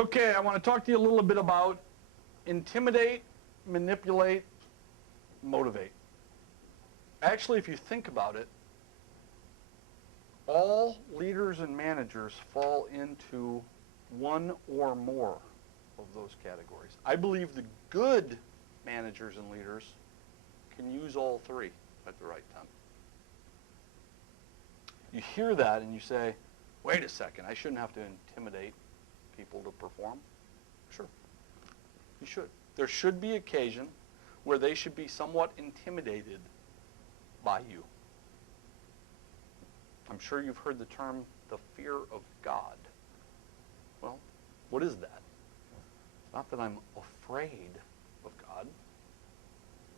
Okay, I want to talk to you a little bit about intimidate, manipulate, motivate. Actually, if you think about it, all leaders and managers fall into one or more of those categories. I believe the good managers and leaders can use all three at the right time. You hear that and you say, wait a second, I shouldn't have to intimidate people to perform. Sure, you should. There should be occasion where they should be somewhat intimidated by you. I'm sure you've heard the term, the fear of God. Well, what is that? It's not that I'm afraid of God.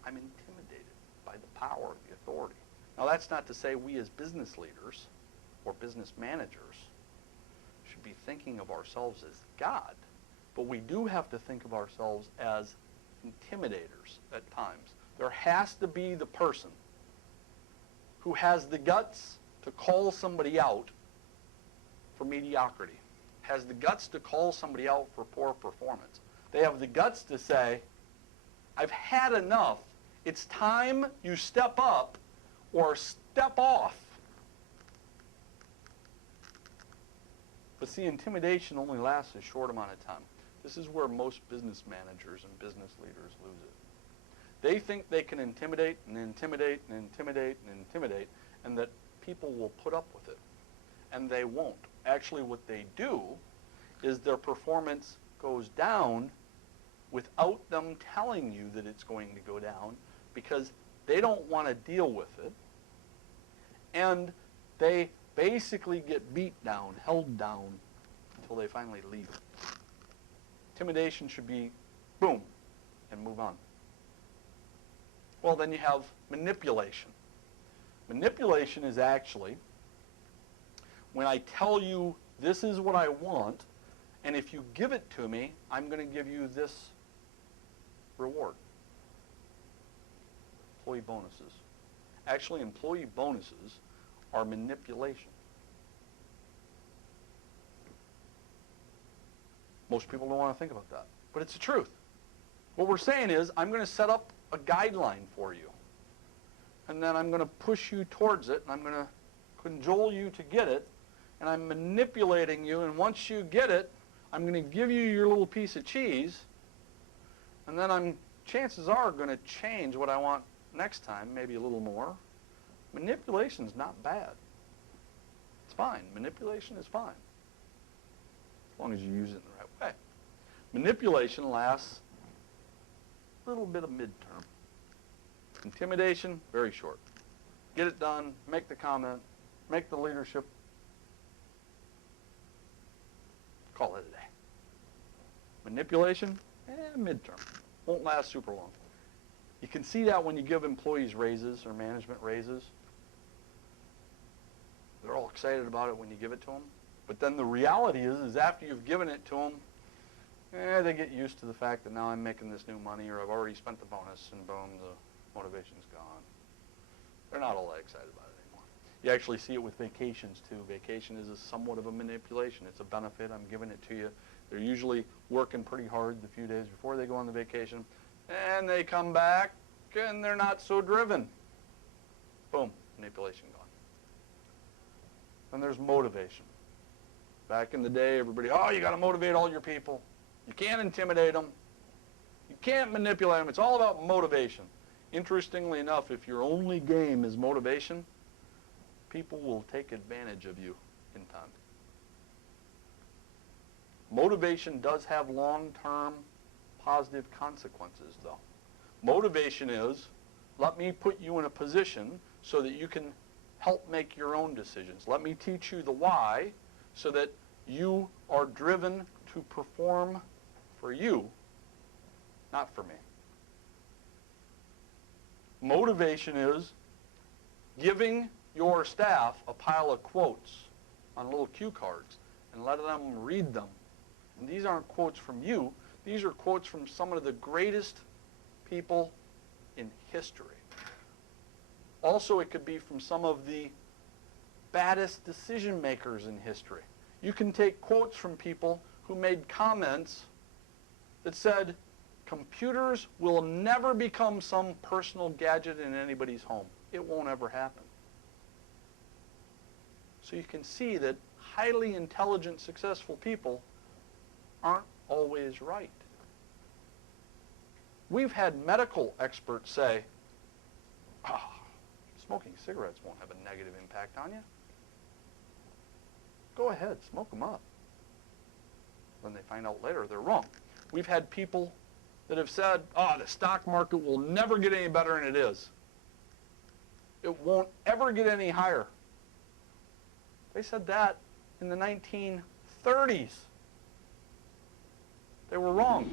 I'm intimidated by the power, the authority. Now, that's not to say we as business leaders or business managers should be thinking of ourselves as God, but we do have to think of ourselves as intimidators at times. There has to be the person who has the guts to call somebody out for mediocrity, has the guts to call somebody out for poor performance. They have the guts to say, I've had enough. It's time you step up or step off. But see, intimidation only lasts a short amount of time. This is where most business managers and business leaders lose it. They think they can intimidate and intimidate and intimidate and intimidate, and that people will put up with it. And they won't. Actually, what they do is their performance goes down without them telling you that it's going to go down, because they don't want to deal with it. And they basically get beat down, held down, until they finally leave it. Intimidation should be boom and move on. Well, then you have manipulation. Manipulation is actually when I tell you this is what I want, and if you give it to me, I'm going to give you this reward. Employee bonuses. Actually, employee bonuses are manipulation. Most people don't want to think about that, but it's the truth. What we're saying is, I'm going to set up a guideline for you, and then I'm going to push you towards it, and I'm going to cajole you to get it, and I'm manipulating you, and once you get it, I'm going to give you your little piece of cheese, and then chances are going to change what I want next time, maybe a little more. Manipulation's not bad. It's fine. Manipulation is fine, as long as you use it in the right way. Manipulation lasts a little bit of midterm. Intimidation, very short. Get it done, make the comment, make the leadership, call it a day. Manipulation, midterm. Won't last super long. You can see that when you give employees raises or management raises. They're all excited about it when you give it to them. But then the reality is after you've given it to them, they get used to the fact that now I'm making this new money, or I've already spent the bonus, and boom, the motivation's gone. They're not all that excited about it anymore. You actually see it with vacations, too. Vacation is somewhat of a manipulation. It's a benefit. I'm giving it to you. They're usually working pretty hard the few days before they go on the vacation, and they come back, and they're not so driven. Boom, manipulation gone. Then there's motivation. Back in the day, everybody, you got to motivate all your people. You can't intimidate them. You can't manipulate them. It's all about motivation. Interestingly enough, if your only game is motivation, people will take advantage of you in time. Motivation does have long-term positive consequences, though. Motivation is, let me put you in a position so that you can help make your own decisions. Let me teach you the why so that you are driven to perform for you, not for me. Motivation is giving your staff a pile of quotes on little cue cards and letting them read them. And these aren't quotes from you. These are quotes from some of the greatest people in history. Also, it could be from some of the baddest decision makers in history. You can take quotes from people who made comments that said, computers will never become some personal gadget in anybody's home. It won't ever happen. So you can see that highly intelligent, successful people aren't always right. We've had medical experts say, smoking cigarettes won't have a negative impact on you. Go ahead, smoke them up. Then they find out later they're wrong. We've had people that have said, the stock market will never get any better than it is. It won't ever get any higher. They said that in the 1930s. They were wrong.